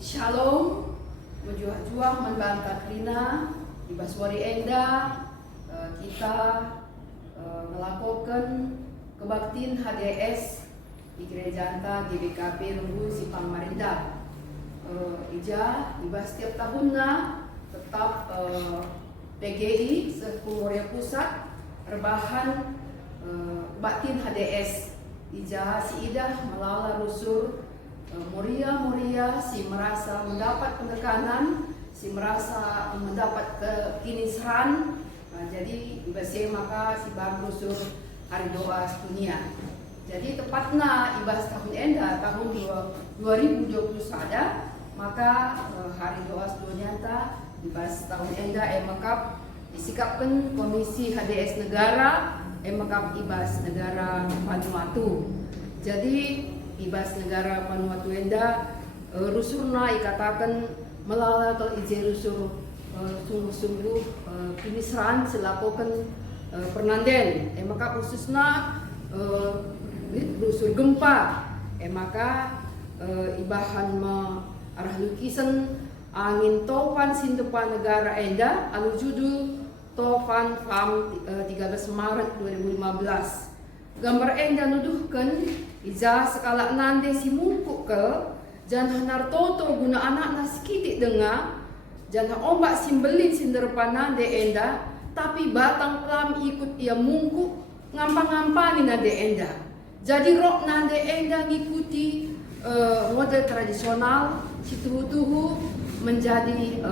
Shalom, berjuang membantah Krina, di Baswari Enda, kita melakukan kebaktian HDS di Gereja Anta GBKP Rembun Simpang Marinda. Setiap tahunnya tetap PGI Sekolah Pusat rebahan kebaktian HDS. Si Ida melala rusur Moria si merasa mendapat penekanan, si merasa mendapat kekinisan. Jadi ibas maka si baru rusur hari doa dunia. Jadi tepatnya ibas tahun enda tahun 2020 ada, maka hari doa dunia ta ibas tahun enda emakap disikapkan Komisi HDS Negara emakap ibas negara Vanuatu. Jadi ibas negara Vanuatu enda rusurna ikatakan melala kalau ije rusur sungguh-sungguh kinisran selakukan pernanden maka khususnya rusur gempa maka ibahan arah lukisan angin tofan sintepan negara enda anu judul Tofan Fam 13 Maret 2015. Gambar enda nuduhkan Iza skala nande si mungkuk ke jangan nartoto guna anak naskitik dengar jangan ombak simbelin sinderpan nande enda tapi batang pelam ikut ia mungkuk ngampang-ngampangin nande enda. Jadi rok nande enda ngikuti model tradisional si tuhu-tuhu menjadi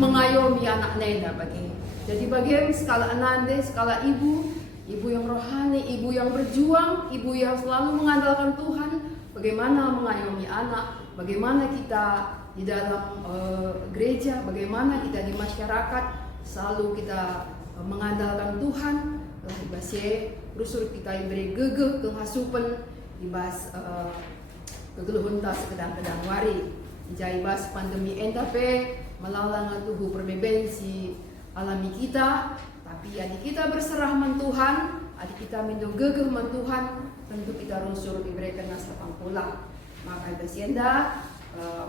mengayomi anak nenda bagi. Jadi bagian skala nande skala ibu yang rohani, ibu yang berjuang, ibu yang selalu mengandalkan Tuhan, bagaimana mengayomi anak, bagaimana kita di dalam gereja, bagaimana kita di masyarakat selalu kita mengandalkan Tuhan. Lah ibasye rusur kita yang beri gegeh kehasupan ibas kegeluhun ta sekedang-kedang wari. Ibas pandemi entape melalang tuhu perbebensi alami kita. Tapi adik kita berserah man Tuhan, adik kita mendong gegeh man Tuhan, tentu kita rusur diberikan nas lapang pula. Maka besienda,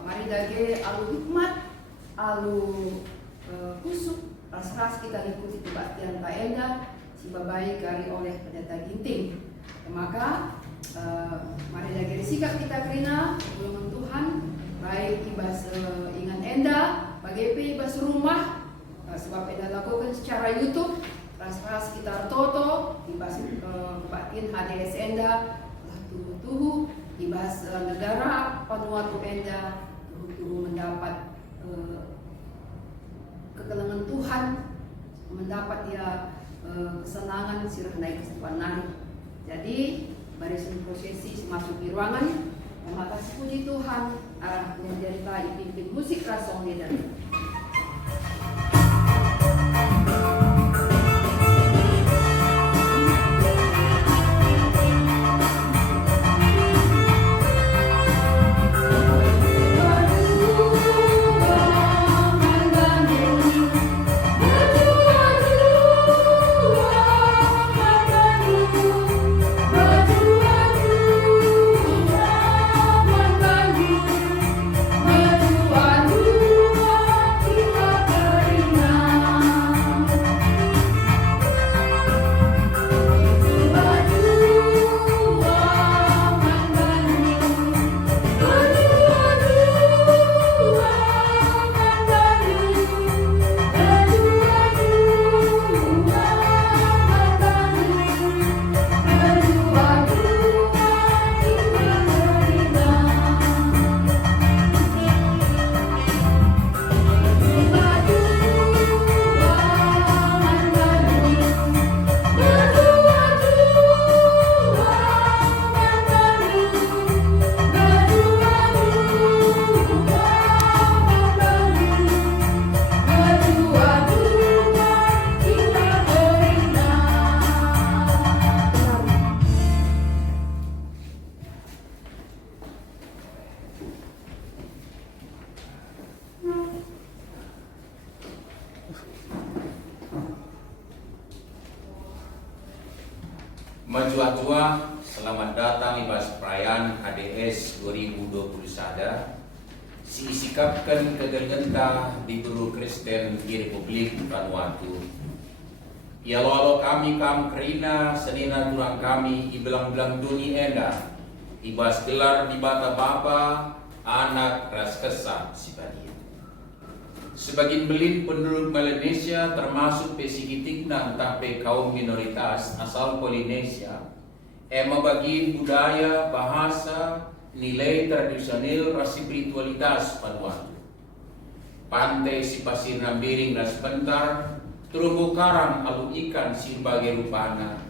mari dage alu hikmat, alu kusuk, ras-ras kita ikuti kebaktian taenda, si babai kari oleh pendeta ginting. Maka mari dage sikap kita krina, sebelum Tuhan, baik ibas ingan enda, bagi ibas rumah. Sebab kita lakukan secara YouTube, ras-ras kita toto, dibahas kebaktian HDS enda, tuhu-tuhu, dibahas negara Vanuatu enda, tuhu-tuhu mendapat kekelengan Tuhan, mendapat kesenangan sirah naik kesetuan nari. Jadi barisan prosesi masuk di ruangan, terima kasih puji Tuhan, arah penyanyi pimpin musik rasong dari. Majua-jua, selamat datang ibas perayaan KDS 2021 siisikapkan kegalganta di Guru Kristen di Republik Vanuatu. Ya lalu kami kerina senina durang kami ibelang-belang dunia enda ibas gelar di bata bapa anak ras kesak si badia. Sebagian belin penduduk Melanesia termasuk pesikitikna entah pe kaum minoritas asal Polinesia bagian budaya, bahasa, nilai tradisional, ras spiritualitas Vanuatu. Pantai si pasir nambiring ras bentar, terumbu karang alu ikan si berbagai rupana,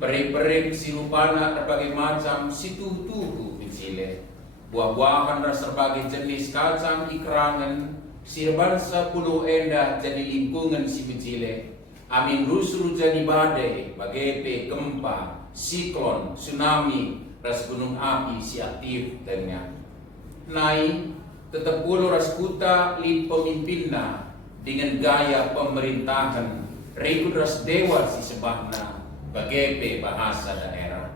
perek-perek si rupana berbagai macam si tuhu pincile, buah-buahan ras berbagai jenis kacang ikerangan, sirbansa pulau endah jadi lingkungan si pincile, amin rusru jadi badai, bagepe gempa, siklon, tsunami, ras gunung api si aktif dan naik tetap pulau ras kuta li pemimpinna dengan gaya pemerintahan rekut ras dewa si sebahna bagepe bahasa daerah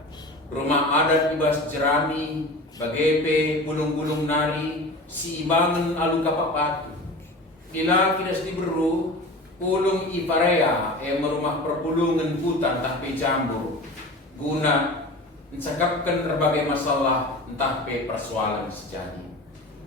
rumah adat ibas jerami bagepe bulung-bulung nari si ibangan alu kapak batu bila kidas diberu pulung iparea merumah perpulungan hutan tapi jambur guna mencakapkan berbagai masalah entah pe persoalan sejati.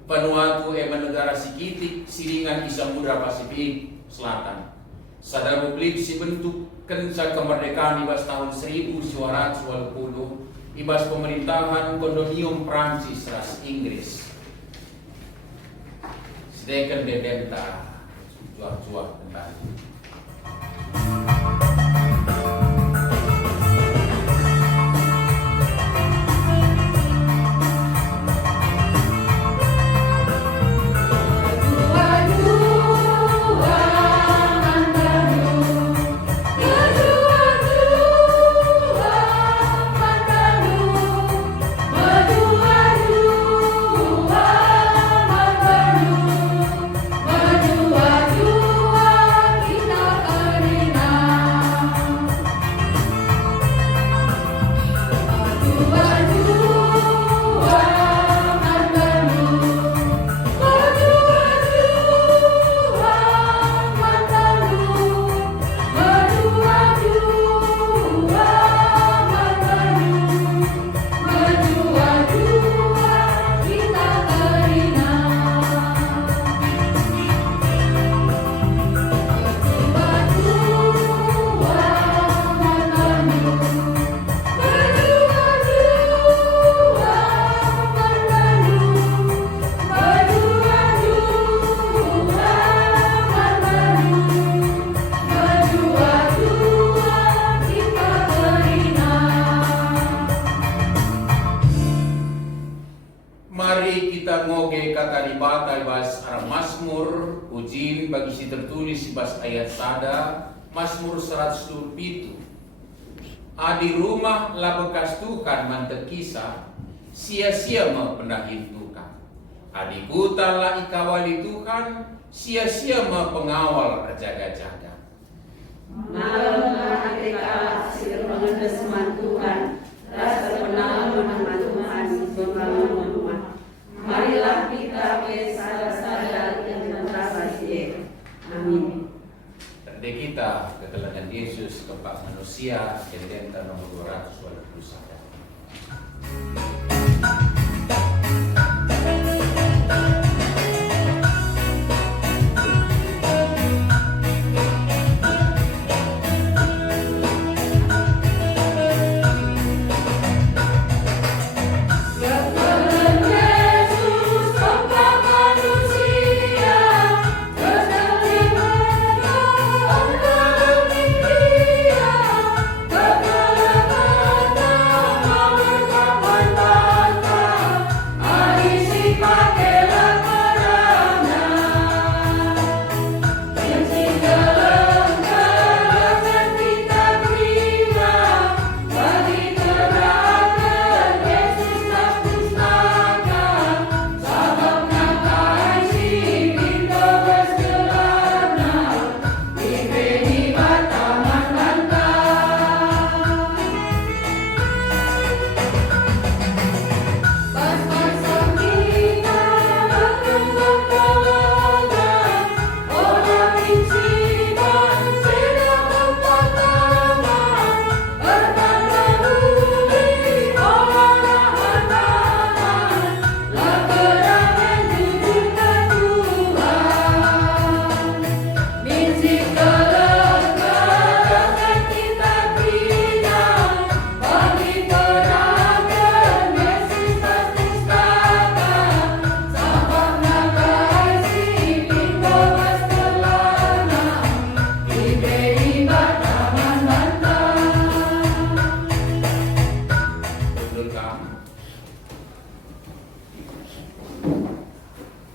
Vanuatu negara sikitik siringan Samudra Pasifik Selatan. Sada republik si bentuk kenca kemerdekaan ibas tahun 1920 ibas pemerintahan kolonium Prancis ras Inggris. Sedangkan dedenta jual-jual tentang bagi si tertulis ibas ayat sada Mazmur 107 adi rumah la bekas Tuhan mantekisa sia-sia ma pendahin Tuhan adi kuta la ikawali Tuhan sia-sia ma pengawal jaga-jaga malam ateka sir pengedeseman Tuhan rasa pengaluman Tuhan membangun rumah marilah kita sadar yang merasa siap. Amin. Tadi kita ketelangan Yesus kepak manusia Edenta nomor 221. Kegelangan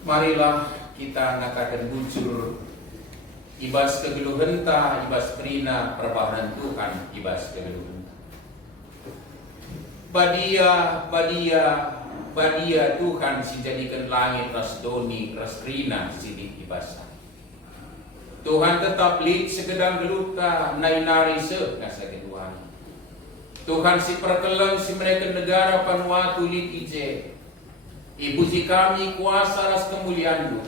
Marilah kita ngatakan bujur ibas kegeluhenta, ibas perina perbahanan Tuhan, ibas kegeluhenta. Badia Tuhan si jadikan langit ras doni ras perina sidik ibasa. Tuhan tetap lid segedang geluta nainari se ngasa keduaan. Tuhan si perkeleng si mereka negara Vanuatu lid ije. Ibu si kami kuasa ras kemuliaan-Mu.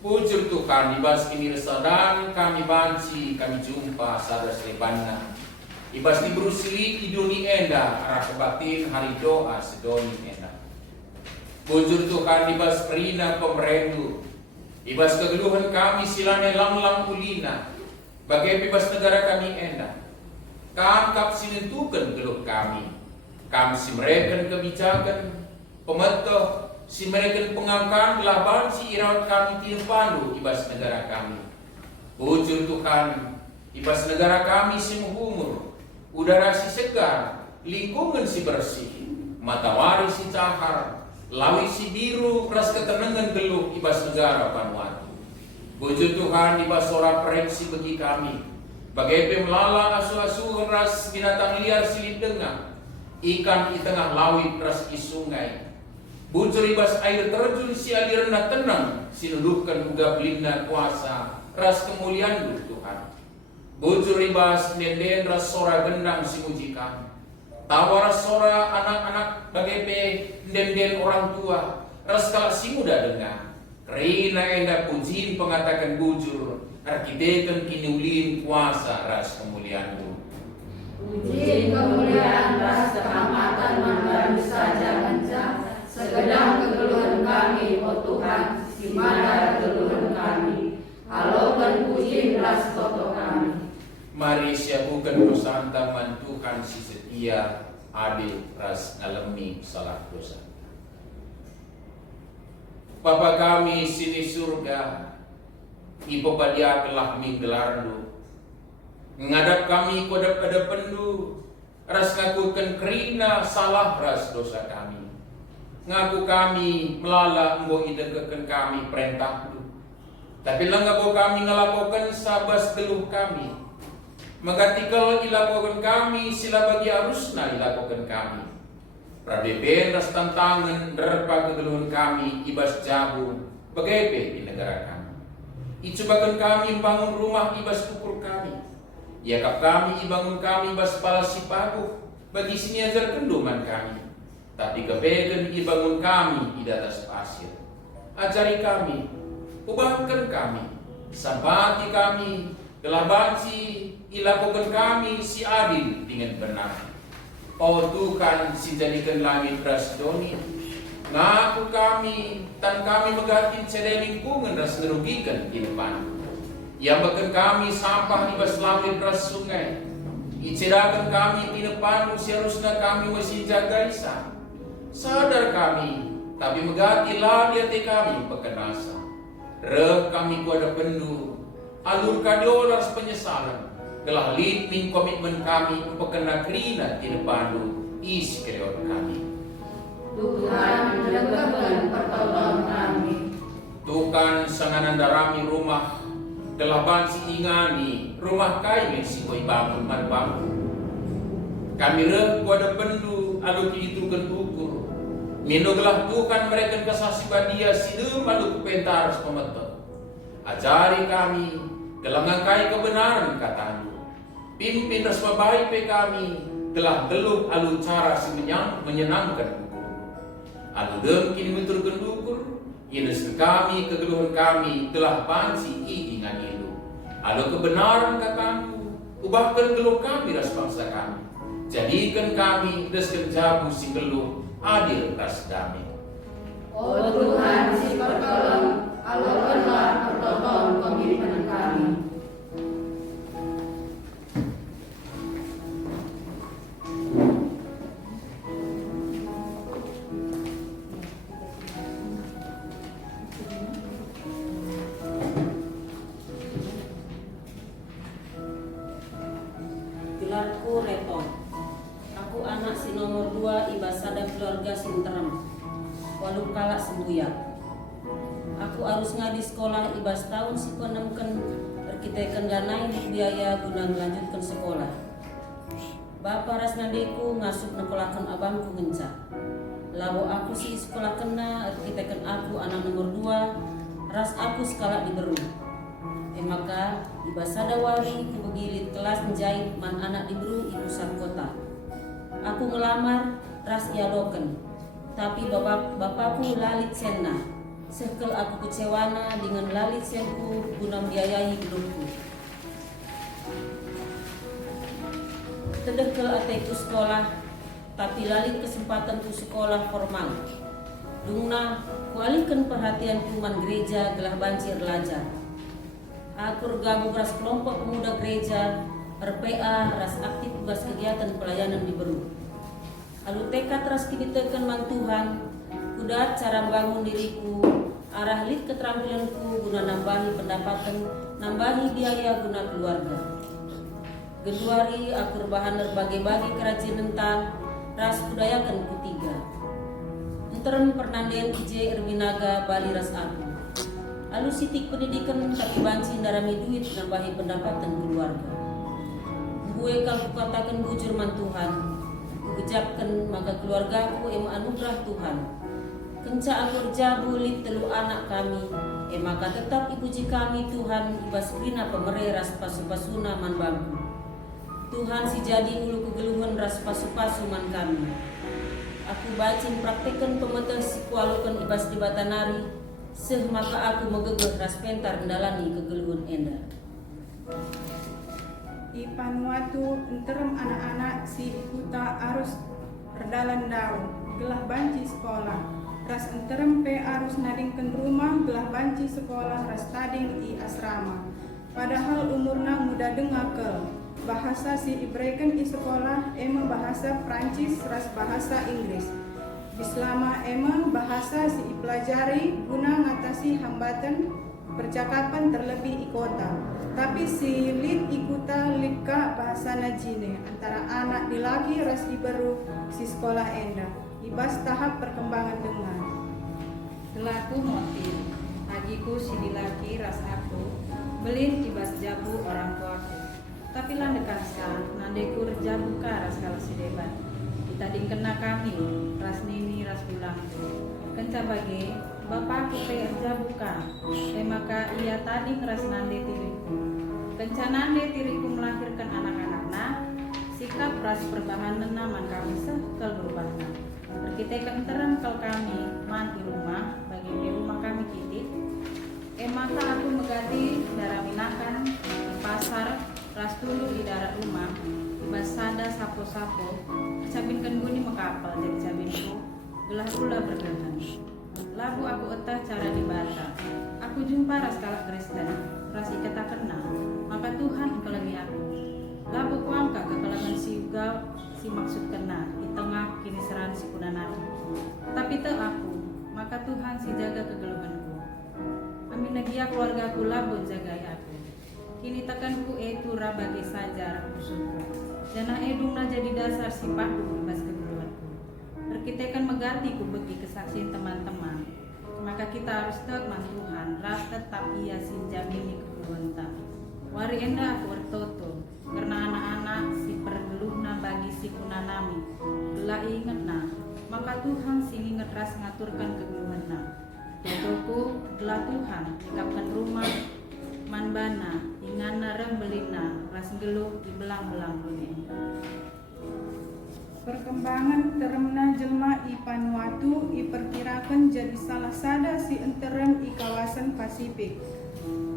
Bujur Tuhan ibas kini resadan kami banci kami jumpa sadas lebana. Ibas di brusili iduni enda arah kebatin hari doa sedoni enda. Bujur Tuhan ibas perina pemerendu. Ibas kegeluhan kami silane lam-lam ulina. Bagai bebas negara kami enda. Kangkap sinentukan geluh kami. Kami si mereka kebijakan. Pemerintah si mereka pengangkat laban si irawat kami tinpandu ibas negara kami. Bujur Tuhan ibas negara kami si menghumur. Udara si segar. Lingkungan si bersih. Matahari si cahar. Lawi si biru ras ketenangan geluh ibas negara Vanuatu. Bujur Tuhan ibas ora pereksi bagi kami. Bagai pemelala asu-asu ras binatang liar silip dengah. Ikan di tengah laut ras di sungai. Bujur ibas air terjun si aliran tenang. Sinuduhkan uga belinda kuasa ras kemuliaan Tuhan. Bujur ibas nenden ras sora gendang si muji kami. Tawar sora anak-anak bagai den orang tua ras kalak si muda dengar. Kerina enda pujin pengatakan bujur arkiteken kini ulin kuasa ras kemuliaan Tu. Puji kemuliaan ras keamatan man baru saja kencang. Segedang kegeluhan kami, oh Tuhan, si mana kegeluhan kami. Halokan puji ras koto kami. Mari siapukan bersanta man Tuhan si setia adil ras ngalemi salah dosa. Bapa kami sini surga, Ibu padia telah minggelardu. Ngadap kami kodap pendu, ras ngakukan kerina salah ras dosa kami. Ngaku kami melala embo idegakan kami perintah tu. Tapi langgapo kami ngelakokan sabas geluh kami. Magatikal ilakokan kami sila bagi arusna ilakokan kami. Pradepen ras tantangan derpa kegeluhan kami ibas jabu bagepe di negara kami. Icobakan kami bangun rumah ibas ukur kami. Yakap kami ibangun kami ibas pala sipaguh bagi sini ajar kenduman kami. Tapi kepegan ibangun kami di atas pasir. Ajari kami, ubahkan kami, sampati kami, telah banci, ilakukan kami si adil dengan benar. Oh Tuhan, si jadikan langit ras doni, ngaku kami, tan kami megatin cedai lingkungan ras ngerugikan di depan. Yang bahkan kami sampah di bas langit ras sungai, icerakan kami di depan, seharusnya kami masih jaga isa. Sadar kami, tapi megati lagi hati kami pekenasa. Reh kami kuada pendu, alur kadolas penyesalan. Telah litmin komitmen kami pekena kerina di depan isi kereot kami. Tuhan menjagakan pertolongan kami. Tuhan sanganandarami rumah telah bansi ingani rumah kami si koi bangun man bangun. Kami reh kuada pendu alur dihitungan ukur. Mindogelah Tuhan mereka kesasi badia sidem alu kupentaras pemetot. Ajari kami telah ngangkai kebenaran katamu. Pimpin rasma baik pe kami telah geluh alu cara si menyenangkan ukur. Alu dem kini menturkan ukur. Ines kami kegeluhan kami telah bansi dengan itu. Alu kebenaran katamu. Ubahkan geluh kami ras bangsa kami. Jadikan kami desken jabu si geluh adil ras damai. Oh Tuhan si pertolong, alakanlah pertolongan komitmen kami. Gelarku Reton. Aku anak si nomor 2 ibasada keluarga Sinterem. Walau kalak sembuya. Aku harus ngadi sekolah ibas tahun si penemken berkitakan ganai biaya guna melanjutkan sekolah. Bapak ras nandeku ngasup nekolakan abangku ngenca. Labo aku si sekolah kena berkitakan aku anak nomor 2, ras aku skala diberu. Maka ibas sadawari ku begilit kelas menjahit man anak diberu ibu kota. Aku ngelamar ras ialoken. Tapi bapakku lalit senna. Sekel aku kecewana dengan lalit senku guna biayai hidupku. Tedekel ateku sekolah, tapi lalit kesempatanku sekolah formal. Dungna kualihkan perhatian kuman gereja gelah banci erlajar. Aku gabung ras kelompok pemuda gereja, RPA ras aktif bas kegiatan pelayanan di Beru. Alu tekad ras kibitekan man Tuhan, kudat cara bangun diriku, arah lit keterampilanku guna nambahi pendapatan, nambahi biaya guna keluarga. Geduari aku rebahan berbagai-bagai kerajinan tan, ras kudayakan kutiga. Enterem pernandian IJ Erminaga Bali ras aku. Lalu sitik pendidikan tapi banci darami duit nambahi pendapatan keluarga. Gue kalau katakan bujur man Tuhan, kujapkan maka keluargaku anugerah Tuhan. Kenca aku jabu lit telu anak kami, maka tetap ibuji kami Tuhan ibas rina pemereras pasu-pasuna man bangku. Tuhan si jadi ulu kegeluhan ras pasu-pasu man kami. Aku bacin praktekan pemetah si kualukan ibas di batanari, maka aku megegeh ras pentar mendalani kegeluhan enda. Ipan watu enterem anak-anak si ikuta arus redalan daun gelah banci sekolah. Ras enterem pe arus nadingken rumah gelah banci sekolah ras tading i asrama. Padahal umurna muda dengakel. Bahasa si ibreken i sekolah emang bahasa Prancis ras bahasa Inggris. Bislama emang bahasa si ipelajari guna ngatasi hambatan percakapan terlebih i kota. Tapi si lit ikuta lika bahasa najine antara anak dilaki ras iberu si sekolah enda. Ibas tahap perkembangan dengan. Gelaku motif, agiku si dilaki ras aku, belin ibas jabu orang tuaku. Tapi landekan sa, nandeku rejabu ka ras kala si debat. Ditading kena kami, ras nini ras bulang. Kenca bagi, bapakku pe rejabu ka, maka ia tading ras nande tiriku. Kenca nande tiriku melahirkan anak-anakna, sikap ras perbahanan naman kami sekel berubahna. Berkitekan terang kal kami man di rumah bagi di rumah kami titik. Maka aku megati darah minakan di pasar ras dulu di darat rumah ibas sada sapo-sapo cabinkan guni mekapal jadi cabinku gelah ula bergenan. Labu aku etah cara dibata. Aku jumpa ras kalak Kristen ras ikata kena maka Tuhan kelagi aku. Labu kuangka ke kalangan si ugal si maksud kena di tengah kini seran si kunanaki. Tapi te aku maka Tuhan si jaga kegeluhanku. Amin nagia keluarga aku labu jagai aku. Kini tekanku itu rabagi saja musuhku. Jana edungna jadi dasar si paku ibas kegeluhanku. Berkitekan megati ku bagi kesaksian teman-teman. Maka kita harus tekman Tuhan ras tetap ia sinjamini kegeluhan. Wari enda aku ertoto karena anak-anak si pergeluhna bagi si kunanami. Gelah ingetna maka Tuhan si inget ras ngaturkan kegeluhanna. Totoku gelah Tuhan ikapkan rumah manbana ingana rembelina ras geluh di belang-belang dunia. Perkembangan teremna jelma i Vanuatu diperkirakan jadi salah sada si enterem i kawasan Pasifik.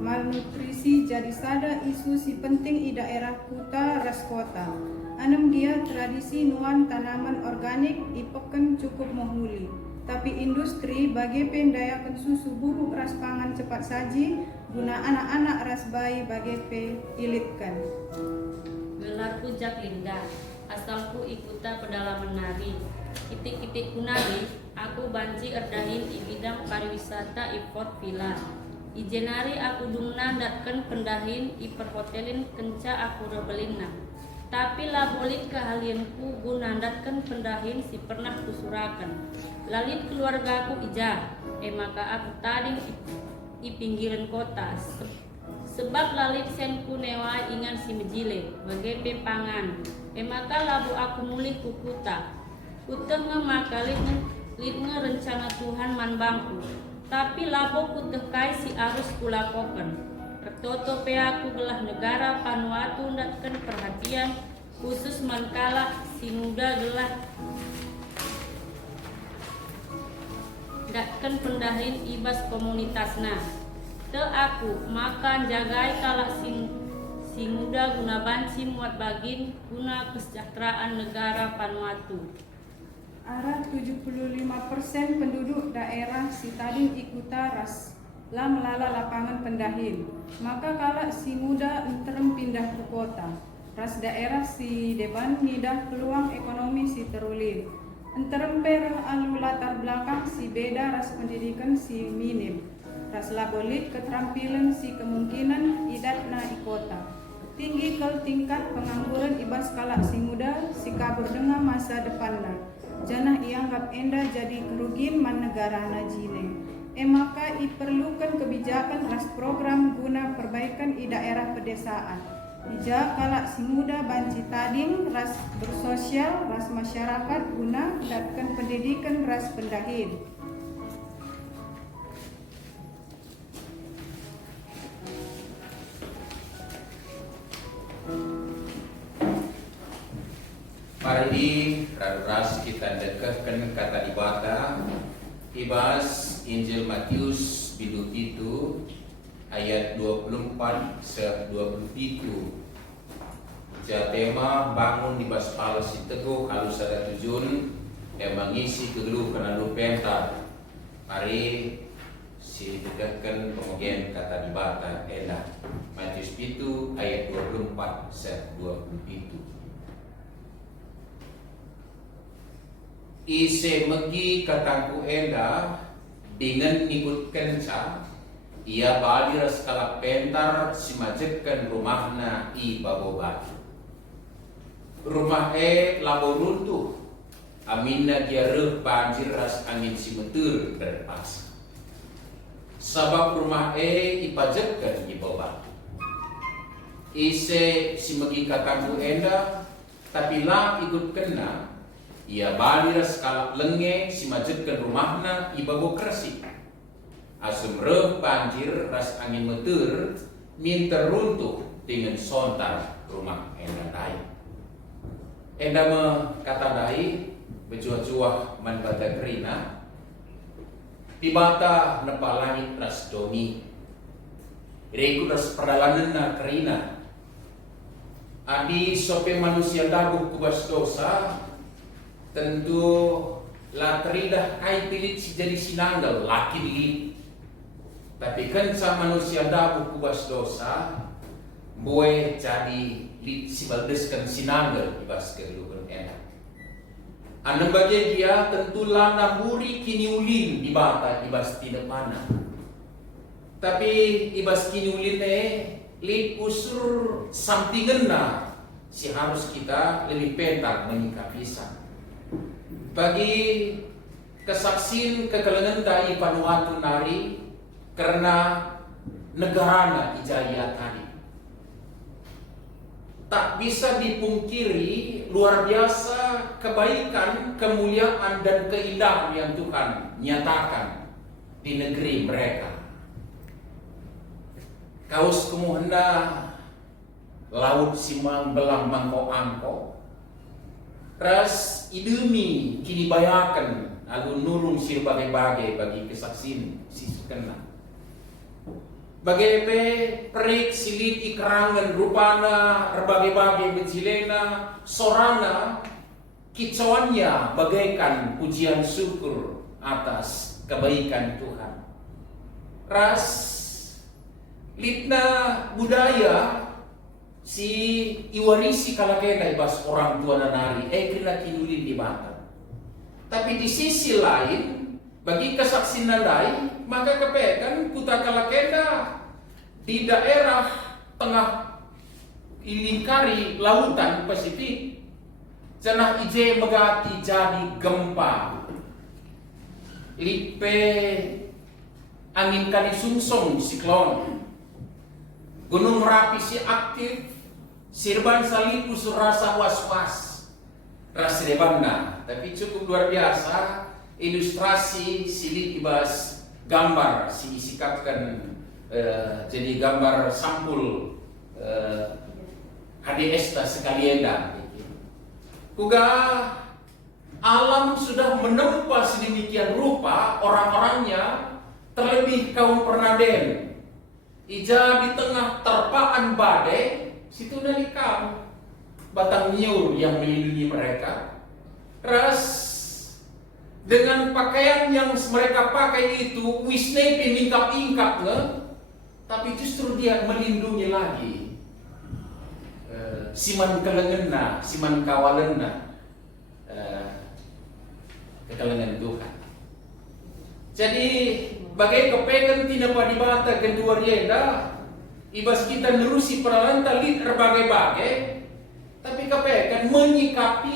Malnutrisi jadi sada isu si penting i daerah kuta ras kota. Anem dia tradisi nuan tanaman organik i peken cukup menghuli. Tapi industri bagi pendayakan susu bubuk ras pangan cepat saji guna anak-anak ras bayi bagi pe ilitkan. Gelarku Jak Linda, asalku ikuta pedalaman nari. Kitik-kitik kunari, aku banci erdahin di bidang pariwisata i Port Vila. Ijenari aku dungna datken pendahin i perhotelin kenca aku rebelina. Tapi labolit kehalianku gunandatkan pendahin si pernah kusurakan. lalit keluargaku ija, maka aku tading i pinggiran kota. Sebab lalit sen ku newa ingan si mejile, bagai pepangan. Maka labu aku mulih kukuta. Kutengah maka litnge rencana Tuhan man bangku. Tapi labo kutekai si arus kulakoken. Retoto pe aku gelah negara Vanuatu ndatken perhatian khusus mankala si muda gelah ndatken pendahin ibas komunitasna. Te aku makan jagai kalak si muda guna banci muat bagin guna kesejahteraan negara Vanuatu. Arah 75% penduduk daerah si Tading ikuta ras lah melala lapangan pendahin. Maka kalak si muda enterem pindah ke kota. Ras daerah si deban nidah peluang ekonomi si terulin. Enterem per alu latar belakang si beda ras pendidikan si minim. Ras labolit keterampilan si kemungkinan idat na di kota. Tinggi ke tingkat pengangguran ibas kalak si muda si kabur dengan masa depannya. Janah ianggap enda jadi kerugian man negara na jine. Maka diperlukan kebijakan ras program guna perbaikan di daerah pedesaan. Ija kalak si muda banci tading ras bersosial ras masyarakat guna datkan pendidikan ras pendahin. Mari ras kita dekatkan kata ibadah ibas Injil Matius bidu pitu ayat 24 se 27. Tema bangun di bas pala si teguh halus ada tujun yang mengisi kegeluh kena lu pentar. Mari si dekatkan pengogian kata ibadah elah Matius pitu ayat 24 se 27. Ise megi katangku enda dengan ikutkan sa ia badir skala pentar si majekkan rumahna i babobat rumah labo runtuh aminna dia reh banjir ras angin si metur berpas sabab rumah ipajekkan i babobat ise si megi katangku enda tapi lah ikut kena ia balir skala lenge si majekkan rumahna ibago kersi asum reh banjir ras angin meter min teruntuh dengan sontar rumah enda dai enda me kata dai bejuah-juah man bata kerina tibata nepa langit ras domi reku ras perdalanna kerina adi sope manusia dabuh kubas dosa tentu latridah kai pilit si jadi sinanggal laki lit tapi kenca manusia dabu kubas dosa boy jadi lit si baldeskan sinanggal ibas keluhur enak anda bagi dia tentu lana buri kini ulin ibata ibas tidak mana tapi ibas kini ulin lit usur sampingenna si harus kita lebih pentar menyikapi pisah bagi kesaksian kekelengan dari Vanuatu nari karena negarana ijaya tadi tak bisa dipungkiri luar biasa kebaikan, kemuliaan dan keindahan yang Tuhan nyatakan di negeri mereka. Kaus kemuhenda laut simang belang mangko angko ras idemi kini bayakan alu nurung sir bagai-bagai bagi kesaksian sisukena bagai perik silit ikerangan rupana berbagai-bagai bejilena sorana kicauannya bagaikan pujian syukur atas kebaikan Tuhan ras litna budaya si iwarisi kalakena ibas orang tua nanari kena kinulin di mata. Tapi di sisi lain bagi kesaksian nandai maka kepekan puta kalakena di daerah tengah lingkari lautan Pasifik janah ije megati jadi gempa lipe angin kali sungsong siklon, gunung Merapi si aktif, sirban saliku surasa was-was, rasrebana. Tapi cukup luar biasa ilustrasi silit ibas gambar si isikapkan jadi gambar sampul HDS sekalian dah. Kuga alam sudah menempa sedemikian rupa orang-orangnya, terlebih kaum Pernaden. Ija di tengah terpaan badai, situ nalikam batang nyur yang melindungi mereka. Ras dengan pakaian yang mereka pakai itu wisne pemingkap-ingkap nge, tapi justru dia melindungi lagi siman kelengenna, siman kawalenna, kekelengan Tuhan. Jadi bagai kepekan tina padibata kedua rienda, ibas kita nerusi peralanta lit berbagai-bagai, tapi kepekan menyikapi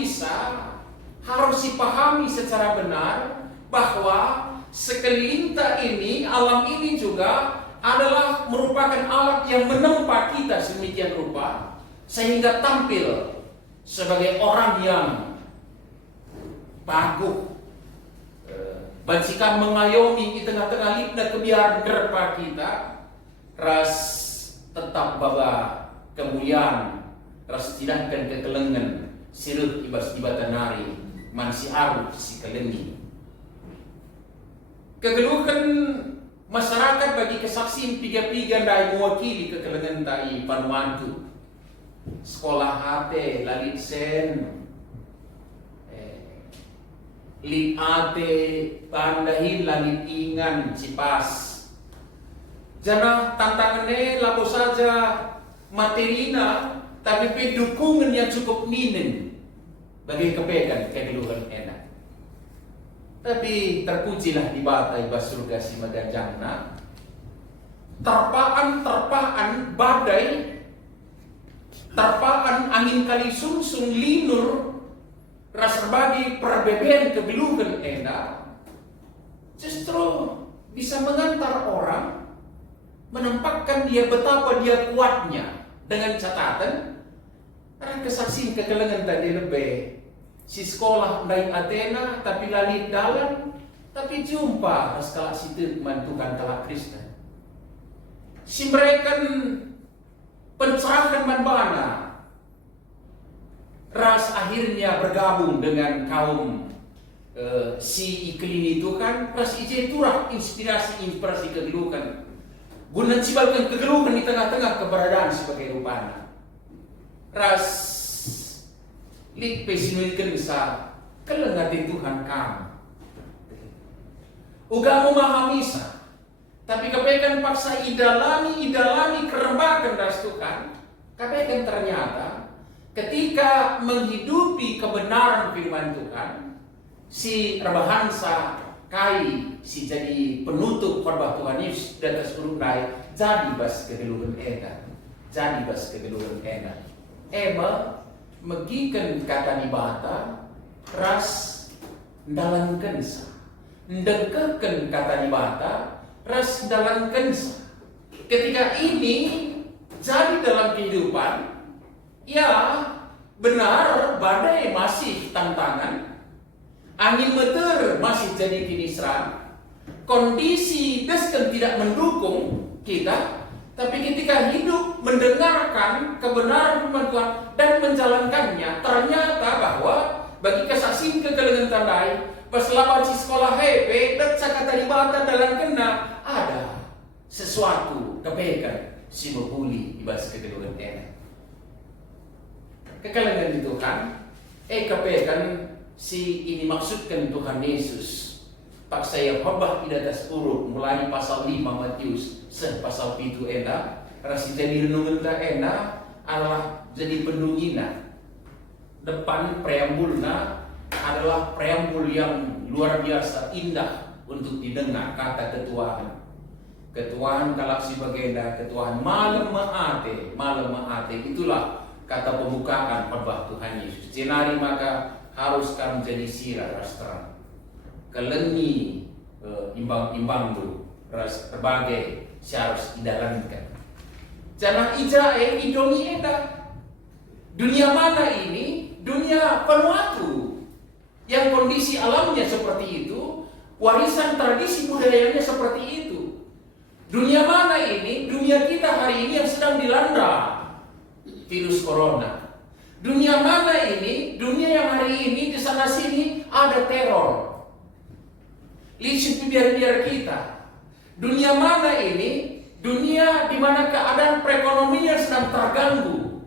harus dipahami secara benar bahwa sekelinta ini, alam ini juga adalah merupakan alat yang menempa kita sedemikian rupa sehingga tampil sebagai orang yang bagus, bansikan mengayomi di tengah-tengah lipna kebiaran derpa kita, ras tetap baba kemuliaan, ras tidakkan kekelengan sirut ibas ibatanari mansi arut si kelengi. Kegeluhan masyarakat bagi kesaksian piga-piga dai mewakili kekelengan dai Vanuatu. Sekolah hate lalit sen, lit ate pandahin lalit ingan cipas. Jana tantangannya lapo saja materina, tapi dukungan yang cukup minim bagi kepekan kegeluhan enak. Tapi terpujilah di batai bas surga si magajangna, terpaan badai, terpaan angin kali sungsung linur, ras berbagi perbebean kegeluhan enak, justru bisa mengantar orang, menempatkan dia betapa dia kuatnya, dengan catatan karena kesaksian kekelengan tadi lebih si sekolah dari Athena tapi lalit dalam, tapi jumpa skala situ mantukan talak Kristen. Si mereka pencerahan manbana, ras akhirnya bergabung dengan kaum si iklim itu kan, ras ije turah inspirasi kegeluhan, guna cibalkan kegeluhan di tengah-tengah keberadaan sebagai rupana. Ras lik pesinuikan sa kelengati Tuhan kamu. Uga memahami tapi kepekan paksa idalami kerembakan ras Tuhan. Kepekan ternyata ketika menghidupi kebenaran firman Tuhan, si rebahansa kai si jadi penutup khotbah Tuhan Yesus dan keseluruhan jadi bas kegeluhan enak. Ema megikan kata dibata ras dalankan sa, ndengkekan kata dibata ras dalankan sa. Ketika ini jadi dalam kehidupan, ya benar badai masih tantangan, angin meter masih jadi kinisran, kondisi desken tidak mendukung kita. Tapi ketika hidup mendengarkan kebenaran firman Tuhan dan menjalankannya, ternyata bahwa bagi kesaksian kegelengan tandai, pas lawan si sekolah HP dan kata dibata dalam kena ada sesuatu kebaikan si membuli di bahasa kegelengan enak. Kegelengan itu kan, kebaikan si ini maksudkan Tuhan Yesus. Pak saya khotbah di atas urut mulai pasal 5 Matius pasal 7 enak, rasi jadi renungan enak adalah jadi pendungina. Depan preambulna adalah preambul yang luar biasa indah untuk didengar kata ketuaan. Ketuaan kalau si bagenda ketuaan malam maate itulah kata pembukaan khotbah Tuhan Yesus. Jenari maka harus kamu jadi sirah ras terang. Kelengi imbang-imbang dulu berbagai harus didalankan. Jangan ija idoni enda. Dunia mana ini? Dunia Vanuatu yang kondisi alamnya seperti itu, warisan tradisi budayanya seperti itu. Dunia mana ini? Dunia kita hari ini yang sedang dilanda virus corona. Dunia mana ini? Dunia yang hari ini di sana sini ada teror. Licin biar kita. Dunia mana ini? Dunia di mana keadaan perekonomian sedang terganggu.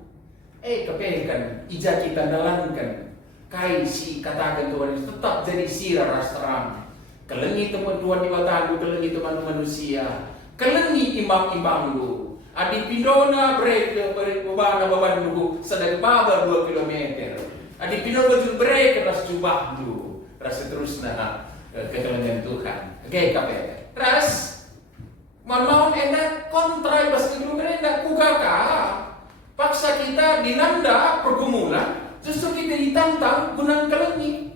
Kepekan ija kita dalankan. Kai si katakan Tuhan tetap jadi sirah ras terang. Kelengi teman Tuhan di mataku, kelengi teman manusia. Kelengi imam-imam lu. Adi pindona break bebana beban lu sedang baba 2 kilometer. Adi pindona juga break ras jubah lu. Ras terusna kekelengan Tuhan. Kape. Ras mau enak kontra bas kedua enak kugaka. Paksa kita dilanda pergumulan, justru kita ditantang gunang kelengi.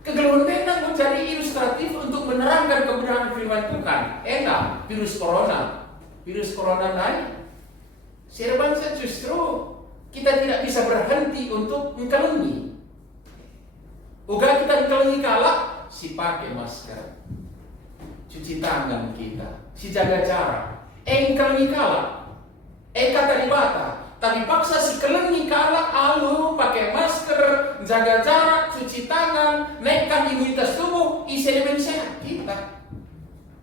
Kegeluhan enak menjadi ilustratif untuk menerangkan kebenaran firman Tuhan. Enak, virus corona naik. Serbangsa justru kita tidak bisa berhenti untuk mengkelengi. Uga kita mengkelengi kalah, si pakai masker. Cuci tangan kita, si jaga jarak. Kelengi kalah, kata dibata. Tapi paksa si kelengi kalah, alu pakai masker, jaga jarak, cuci tangan, naikkan imunitas tubuh, isi elemen sehat kita.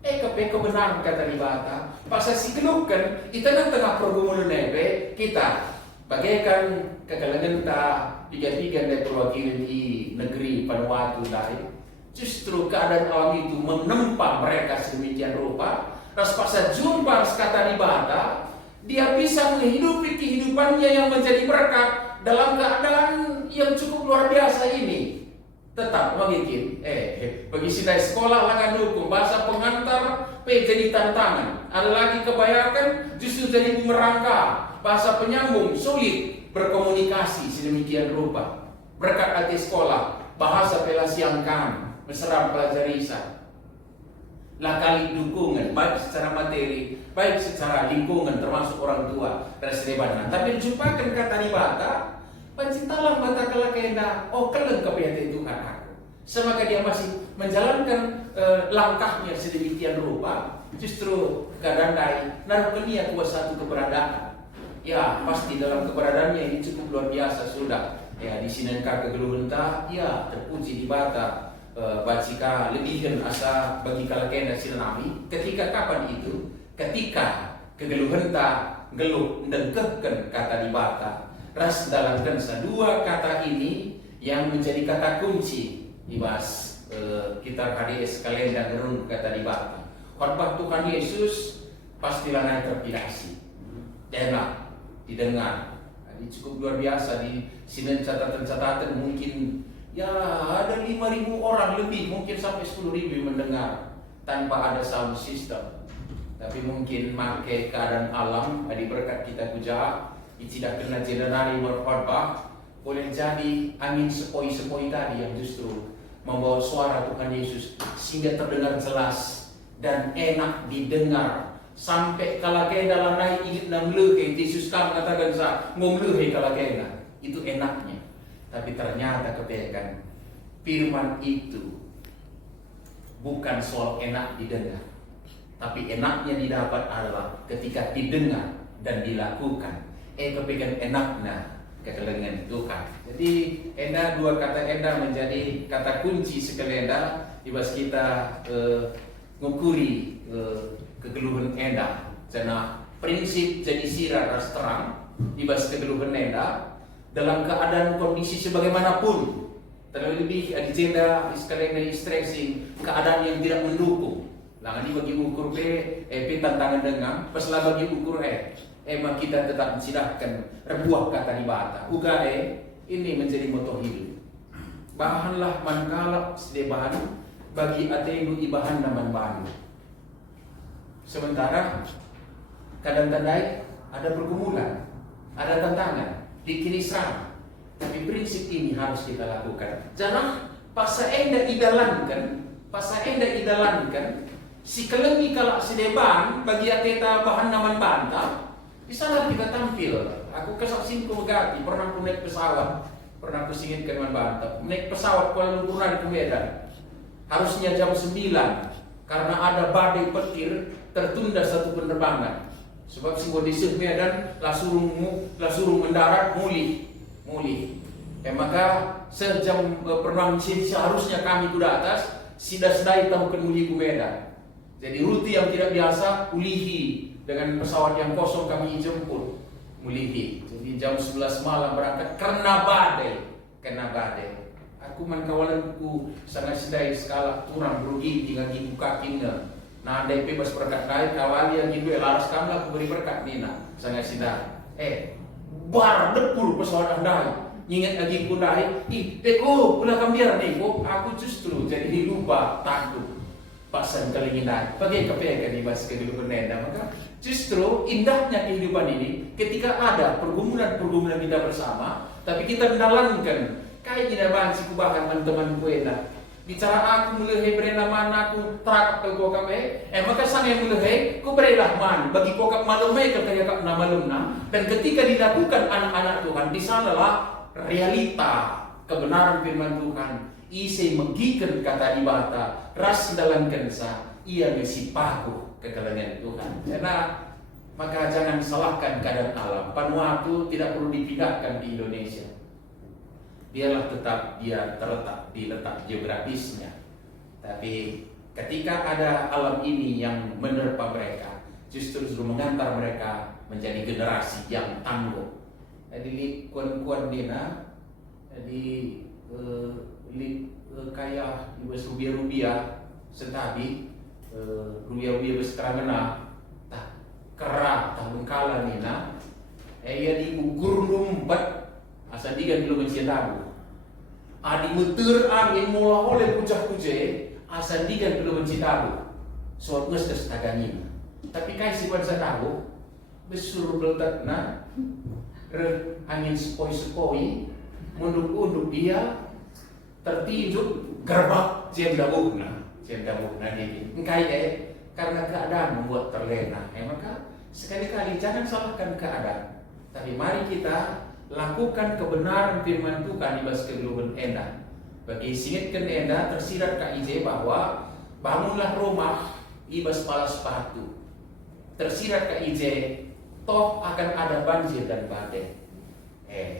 Kebenaran kata dibata. Paksa si kelukan, kita tengah pergumulan nebe kita. Bagaikan kekelengan ta tiga-tiga dari perwakilan di negeri Vanuatu lain. Justru keadaan alam itu menempa mereka sedemikian rupa. Ras paksa jumpa kata dibata, dia bisa menghidupi kehidupannya yang menjadi berkat dalam keadaan yang cukup luar biasa ini. Tetap mengikir. Bagi sidai sekolah langan dukung bahasa pengantar jadi tantangan. Ada lagi kebanyakan justru jadi bumerangka. Bahasa penyambung sulit berkomunikasi sedemikian rupa. Berkat hati sekolah bahasa pelasiangkan mesra pelajar Isa. Kali dukungan baik secara materi, baik secara lingkungan termasuk orang tua dan serebanan. Tapi dijumpakan kata dibata, pencintalah mata kelakenda, keleng kepiatan Tuhan aku. Semaka dia masih menjalankan langkahnya sedemikian rupa, justru kadang-kadang naruh dia kuasa satu keberadaan. Ya pasti dalam keberadaannya ini cukup luar biasa sudah. Ya di sini kegeluhan ta, ya terpuji di bata. Bacika lebihkan asa bagi kalakena sinami. Ketika kapan itu? Ketika kegeluhan ta geluh dengkehkan kata dibata. Ras dalamkan dua kata ini yang menjadi kata kunci dibahas kita HDS kalenda gerun kata dibata. Khotbah Tuhan Yesus pastilah naik terpilasi. Enak didengar. Ini cukup luar biasa di sini catatan-catatan mungkin. Ya ada 5.000 orang lebih, mungkin sampai 10.000 mendengar tanpa ada sound system. Tapi mungkin pakai keadaan alam, ada berkat kita puja, tidak kena generari berkhotbah, boleh jadi angin sepoi-sepoi tadi yang justru membawa suara Tuhan Yesus sehingga terdengar jelas dan enak didengar. Sampai kalakena lanai ingin namleuhe, Yesus kan katakan ngomleuhe kalakena, itu enaknya. Tapi ternyata kepekan firman itu bukan soal enak didengar, tapi enaknya didapat adalah ketika didengar dan dilakukan. Kepekan enaknya kekelengan Tuhan. Jadi dua kata menjadi kata kunci sekelenda dibas kita ngukuri kegeluhan karena prinsip jadi sirah ras terang dibas kegeluhan dalam keadaan kondisi sebagaimanapun, terlebih agenda sekalian stressing keadaan yang tidak mendukung. Langani bagi ukur tantangan dengan paslah bagi ukur emang kita tetap mensidahkan rebuah kata dibata. Uga ini menjadi moto hidup. Bahanlah mankalap sedebahan bagi atendu ibahan naman bahan. Sementara kadang-kadang ada pergumulan, ada tantangan. Dikini serang, tapi prinsip ini harus kita lakukan. Jangan paksa didalankan Pasal enda idalankan si kelengi kalak sedeban bagi ateta bahan naman banta. Di sana kita tampil. Aku kesaksian ku megati, pernah aku naik pesawat, pernah aku singitkan man banta. Naik pesawat Kuala Lumpur ke Medan. Harusnya jam 9 karena ada badai petir tertunda satu penerbangan. Sebab si kondisi Medan lah suruh mendarat muli. Maka sejam penerbangan seharusnya kami ku atas sidai tahu muli ku Medan. Jadi rute yang tidak biasa ulihi dengan pesawat yang kosong kami jemput mulihi. Jadi jam 11 malam berangkat karena badai. Aku kawalanku sangat sedai skala turang berugi dengan ibu kakinya. Nah, andai bebas berkat naik kawali yang gitu laras kamu aku beri berkat nina sangat sedai. Bar depur pesawat andai. Ingat lagi ku naik, ulah kambiar nih, aku justru jadi lupa takut. Pasan kelinginan, bagai kepekan di bas kehidupan nenda. Maka justru indahnya kehidupan ini ketika ada pergumulan kita bersama, tapi kita mendalankan kayak tidak bansi kubahan teman-teman kuena. Bicara aku mulai berena mana aku terakap ke kau kape, maka sang yang mulai ku berelah man bagi kau kap malumai kaya kap na malumna. Dan ketika dilakukan anak-anak Tuhan, di sanalah realita kebenaran firman Tuhan. Isai megikan kata ibata, ras dalam kensa, ia mesti paku kekalangan Tuhan. Karena maka jangan salahkan keadaan alam. Vanuatu tidak perlu dipindahkan di Indonesia. Dia terletak di letak geografisnya. Tapi ketika ada alam ini yang menerpa mereka, justru mengantar mereka menjadi generasi yang tangguh. Jadi kuan-kuan dina, jadi kayak rupiah setabi rupiah sekarang tak kerak tahun kala nina ya di gugur numpat asa digan belum menciatabu adi muter angin mula oleh kucah-kucah asa digan belum menciatabu soal ngestes taganin tapi kai si wan satabu besur beletak na angin sepoi-sepoi munduk-unduk dia tertidur gerbak jendabukna ini engkai karena keadaan membuat terlena. Maka sekali-kali jangan salahkan keadaan, tapi mari kita lakukan kebenaran firman Tuhan di bas kegeluhan enda. Bagi singitkan enda tersirat ka IJ bahwa bangunlah rumah ibas pala sepatu. Tersirat ka IJ toh akan ada banjir dan badai.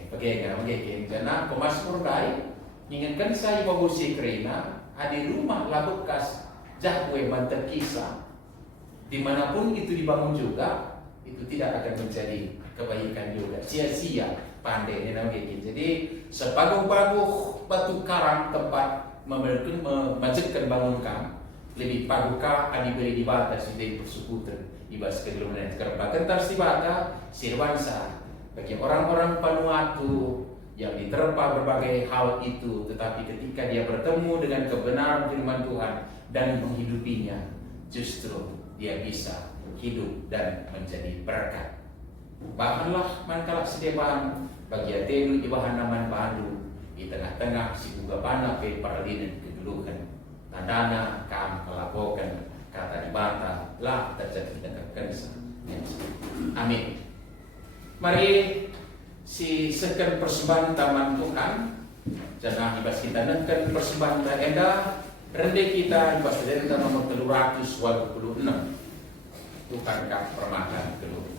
Bagaimana karena pemasmur baik ingatkan saya bagusi kerina ada rumah labekas Jahwe mantan kisah dimanapun itu dibangun juga itu tidak akan menjadi kebaikan juga sia-sia pandai ini namanya gitu. Jadi sepaguh-paguh batu karang tempat memacetkan bangunkan lebih paguka adiberi di batas di persekutuan ibas kegeluman kerbakan tarsi bata sirwansa bagi orang-orang Vanuatu yang diterpa berbagai hal itu, tetapi ketika dia bertemu dengan kebenaran firman Tuhan dan menghidupinya, justru dia bisa hidup dan menjadi berkat. Bahkanlah mankalak sedepan bagi atenu ibahan naman pandu di tengah-tengah si buga pana pe paralinan kegeluhan tandana kam kelapokan kata dibata lah terjadi dengan kensa. Amin. Mari si sekan persembahan taman Tuhan jangan ibas kita nengkan persembahan enda rendah kita ibas enda nomor 326 Tuhan kah permakan kedua.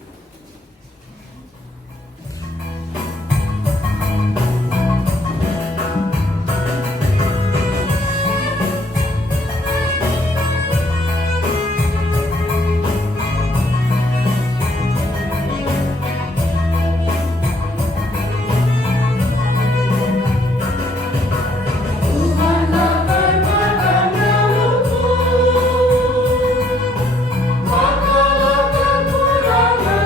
Maka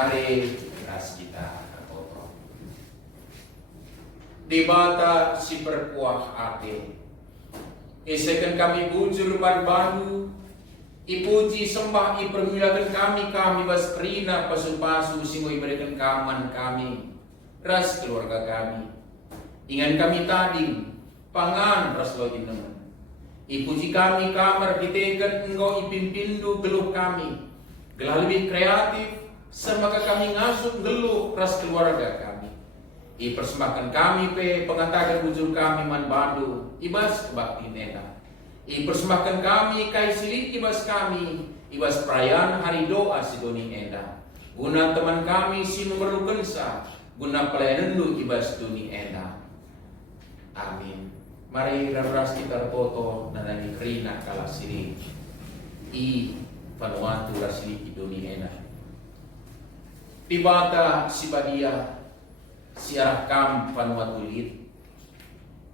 Hari ras kita toto. Di bata si berkuah ate. Isekan kami bujur bandu. Ipuji sembah ipermuliakan kami bas perina pasu-pasu singgo iberikan kaman kami. Ras keluarga kami. Ingan kami tading. Pangan ras lo inemen. Ipuji kami kamar ditekan engkau ipimpindu geluh kami. Gelah lebih kreatif. Semaka kami ngasuh geluh ras keluarga kami. Ipersembahkan kami pengatakan bujur kami man bandu. Ibas kebakti nena. Ipersembahkan kami kai silik ibas kami. Ibas perayaan hari doa sidoni enda. Guna teman kami si memerlukan sa. Guna pelayanan lu ibas duni enda. Amin. Mari ras kita foto nanani rina kala siri. I Vanuatu rasili duni enda. Tibata si badia siarah kam Vanuatu lit.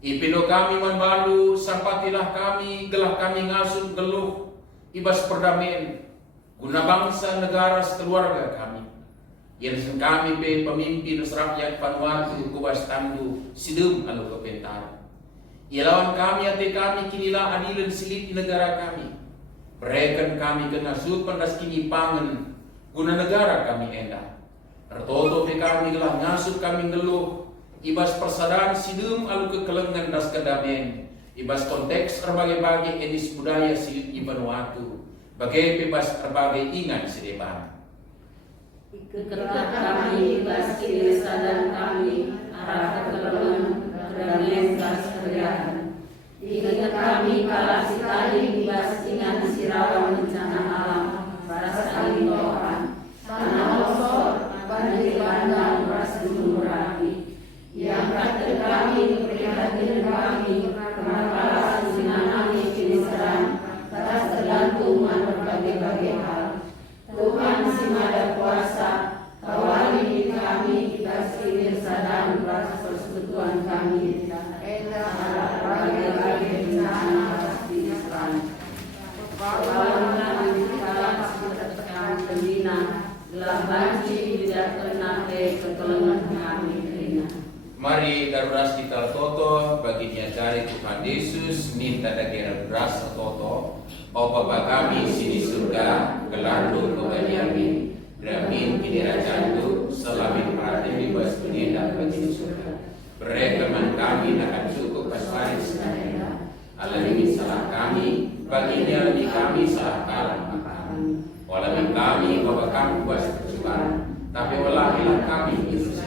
Ipindo kami manbalu sampatilah kami gelah kami ngasuh geluh ibas perdamaian guna bangsa negara sekeluarga kami. Yang kami pemimpin rakyat Vanuatu kubas tandu sidum alu kepentar. Ilawan kami ate kami kinilah adilan silit di negara kami. Berikan kami kengasupan ras kini pangan guna negara kami endah. Tertoto kami gelah ngasuh kami geluh ibas persadaran sidum alu kekelengan das kedamaian ibas konteks berbagai-bagai etnis budaya silit di Vanuatu bagai bebas berbagai ingan sedeban. Ikutlah kami ibas kiri sadan kami arah kekelengan kedamaian das kedamaian. Ingat kami kala si tadi ibas ingat sirawan bencana alam rasa Tuhan tanah longsor banjir bandang ras gunung Merapi. Yang kata kami keprihatinan kami kala sinanami kini serang atas tergantungan berbagai-bagai hal. Tuhan si Maha Kuasa kawali kami ibas kiri sadan ras persekutuan kami. Berbagai-bagai bencana pasti serang. Kawalan kala setekan pembina gelah banci tidak pernah kekelengan kami rina. Mari daruras kita toto bagi nyadari Tuhan Yesus minta daging beras toto. Bapa kami sini surga gelardu kebadiami. Dramin kini rajandu selamin perhatian bebas dunia dan bagi surga. Berekeman kami akan cukup pasparin sekalian. Alami salah kami baginya lebih kami salah kalah kami. Walau kami bahwa kami buat percobaan, tapi walahilah kami Yesus.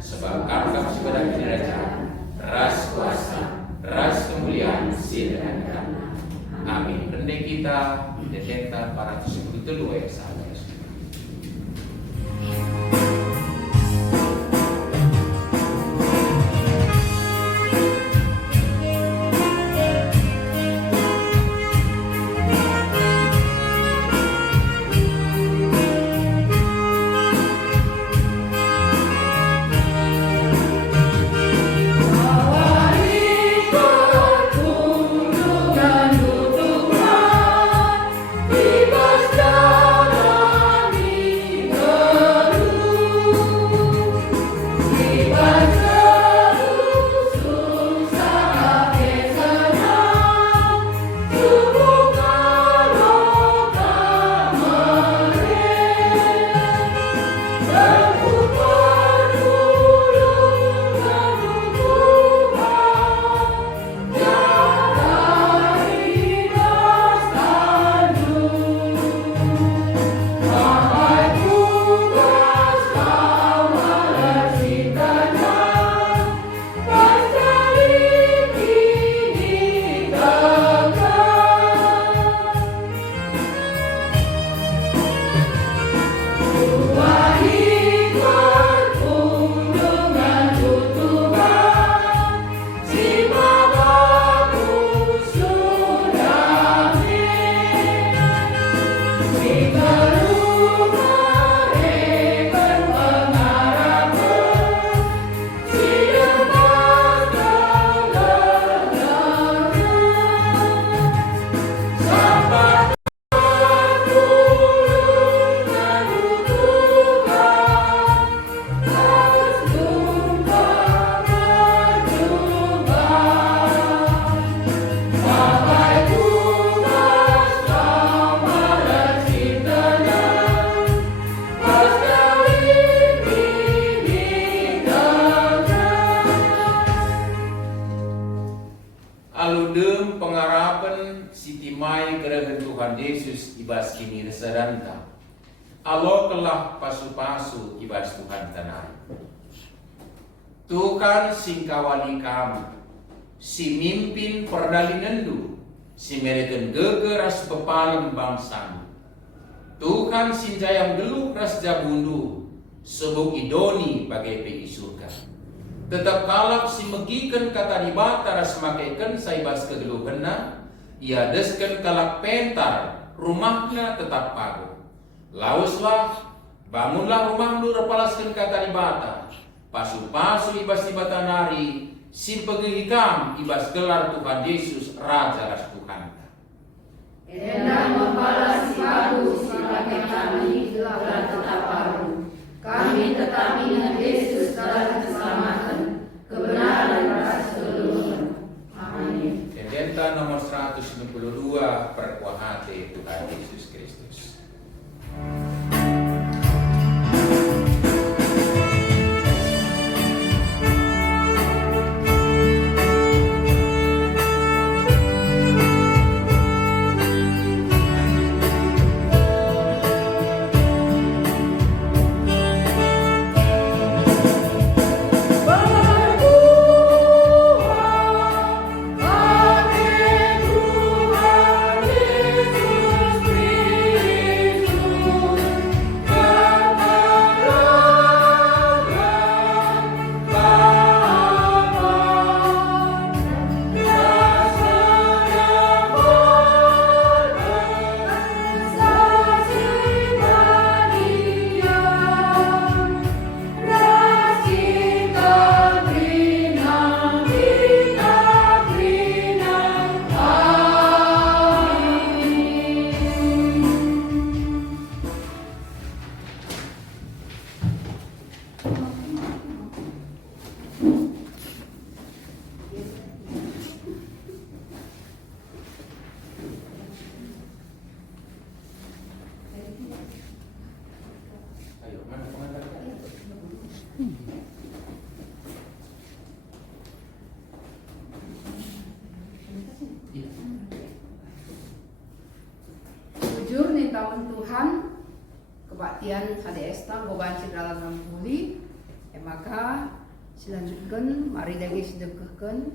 Sebab kami sebagai kerajaan, ras kuasa, ras kemuliaan, sidan kami. Amin. Rendah kita, detenta para tersebut itu dua sama. ibas kini resadanta. Alo kelah pasu-pasu ibas Tuhan tanah. Tuhan singkawali kami, si mimpin perdalinendu, si mereken gegeras bepalan bangsa. Tuhan sinjayam geluk ras jabundu, sebuk idoni bagai pe surga. Tetap kalap si megiken kata dibata ras makaiken saibas kegeluhena, ia desken kalak pentar, rumahnya tetap pago. Lauslah, bangunlah rumahmu repalaskan kata dibata, pasu-pasu ibas dibata nari, si pegihikam ibas gelar Tuhan Yesus Raja ras Tuhan. Enda membalas padu sebagai kami telah tetap baru. Kami tetap ingat Yesus dalam keselamatan, kebenaran ras keluhuran. Amin. Dendenta nomor 192 perkuahate Tuhan Yesus Kristus. Jujur nih tahun Tuhan kebaktian HDS ta gobanci dalam rampuli maka selanjutkan mari lagi sedekahkan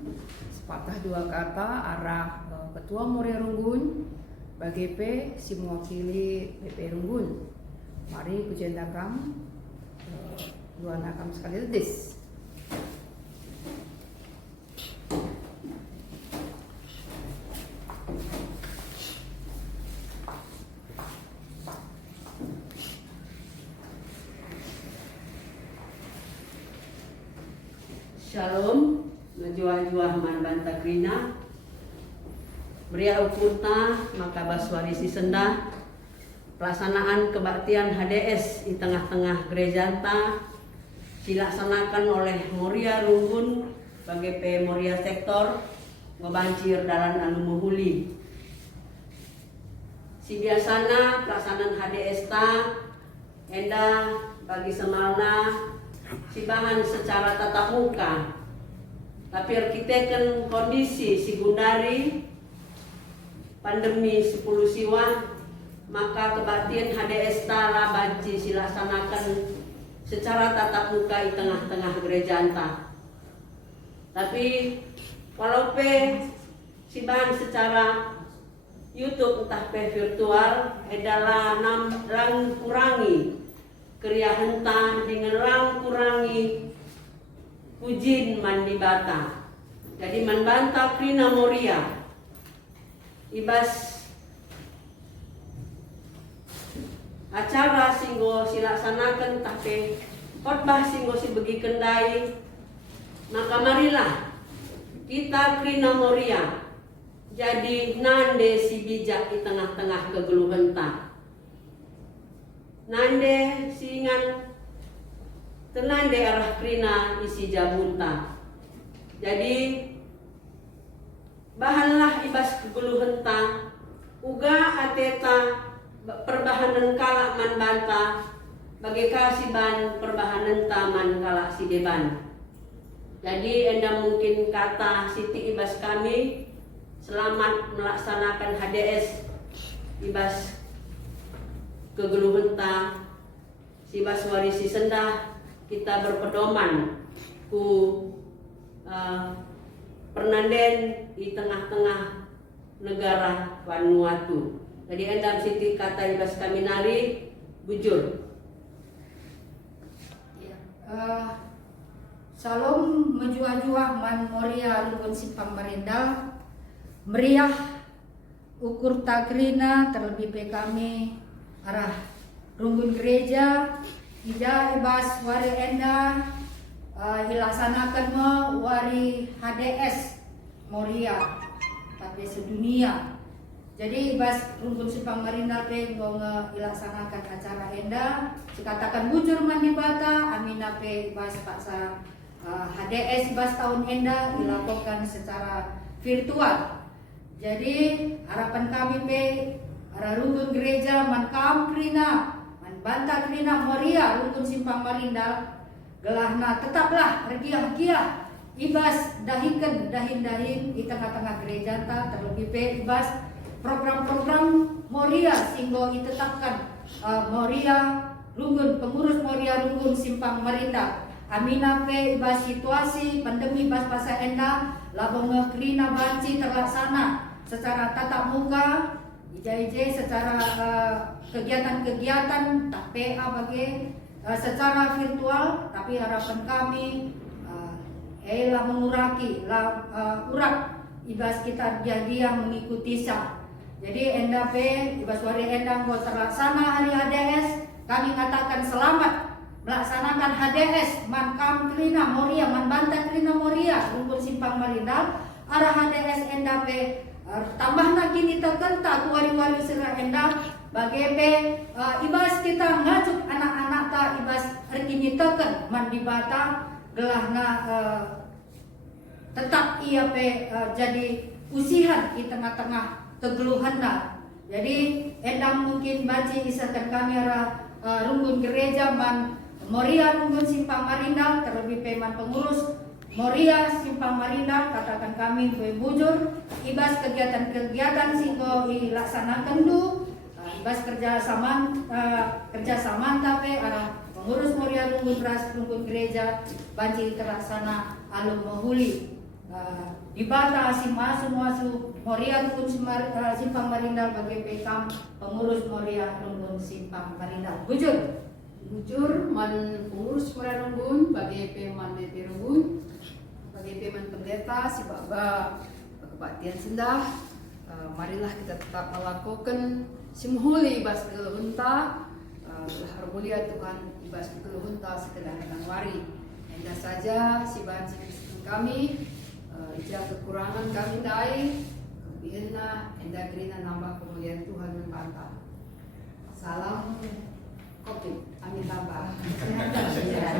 sepatah dua kata arah Ketua Moria Runggun bagi P si mewakili PP Runggun. Mari kucendakam dua nakam sekali des. Shalom, najua-jua man banta krina. Meriah ukurta maka baswari si senda. Pelaksanaan kebaktian HDS di tengah-tengah gereja ta dilaksanakan oleh Moria Runggun sebagai P Moria sektor ngebancir dalan anu muhuli. Si biasana pelaksanaan HDS ta enda bagi semalna si bahan secara tatap muka, tapi arkiteken kondisi si gundari pandemi 10 siwa, maka kebaktian HDS tala banci silaksanakan secara tatap muka di tengah-tengah gereja anta. Tapi walau si bahan secara YouTube entah virtual adalah lang kurangi kriahenta dengan lang kurangi ujin mandi bata. Jadi manbanta krina Moria ibas acara singgo silaksanakan tapi khotbah singgo si begi kendai, maka marilah kita krina Moria jadi nande si bijak di tengah-tengah kegeluhan ta. Nande singan tenande arah krina isi jabunta. Jadi bahanlah ibas kegeluhan ta uga ateta perbahanan kalak man banta bagai kasiban perbahanan taman kalak si deban. Jadi enda mungkin kata Siti ibas kami selamat melaksanakan HDS ibas kegeluhenta si Baswari si Sendah kita berpedoman ku pernanden di tengah-tengah negara Vanuatu. Jadi endam siti kata ibas kami nari bujur. Salam menjuah-juah man moria lubun simpang merindal meriah ukur takrina terlebih pe kami arah rumbun gereja ida ibas wari enda dilaksanakan wari HDS moria tapi sedunia. Jadi ibas rumbun simpang merindal pe dilaksanakan acara enda dikatakan bujur mandi bata amina pe ibas paksa HDS ibas tahun enda dilakukan secara virtual. Jadi harapan kami pe arah rumbun gereja mankam krina man banta krina moria rumbun simpang merindal gelahna tetaplah regiah-giah ibas dahikan dahin-dahin di tengah-tengah gereja terlebih pe ibas program-program moria sehingga ditetapkan moria rumbun pengurus moria rumbun simpang merindal amina pe ibas situasi pandemi ibas pasca enda labong krina banci terlaksana secara tatap muka ija-ija secara kegiatan-kegiatan tak PA bagi secara virtual tapi harapan kami lah menguraki urak ibas kita dia mengikuti sah. Jadi enda pe ibas wari enda go terlaksana hari HDS kami katakan selamat melaksanakan HDS man kam krina moria man banta krina moria rumpun simpang merindal arah HDS enda pe tambahna kini terkenta kuari-wari serah enda bagi pe ibas kita ngajuk anak-anak ta ibas rekini teken man dibata gelahna tetap ia pe jadi usihan di tengah-tengah kegeluhanna. Jadi endam mungkin baci isakan kamera rumbun gereja man moria rumbun simpang merindal terlebih pe man pengurus moria simpang merindal katakan kami bujur ibas kegiatan-kegiatan singko dilaksanakan du ibas kerjasama tapi arah pengurus moria rumbun ras rumbun gereja banci terlaksana alum mahuli dibata simasu moria rumbun simpang merindal bagi pekam pengurus moria rumbun simpang merindal bujur man pengurus moria rumbun bagi peman DP rumbun bagi peman pendeta si baba kebaktian sendah marilah kita tetap melakukan simhuli ibas keluhunta mulia Tuhan ibas keluhunta sekedar wari enda saja si banci kami ija kekurangan kami dai kelebihanna enda gerina nambah kemuliaan Tuhan membantah. Salam COVID amin tambah sehat.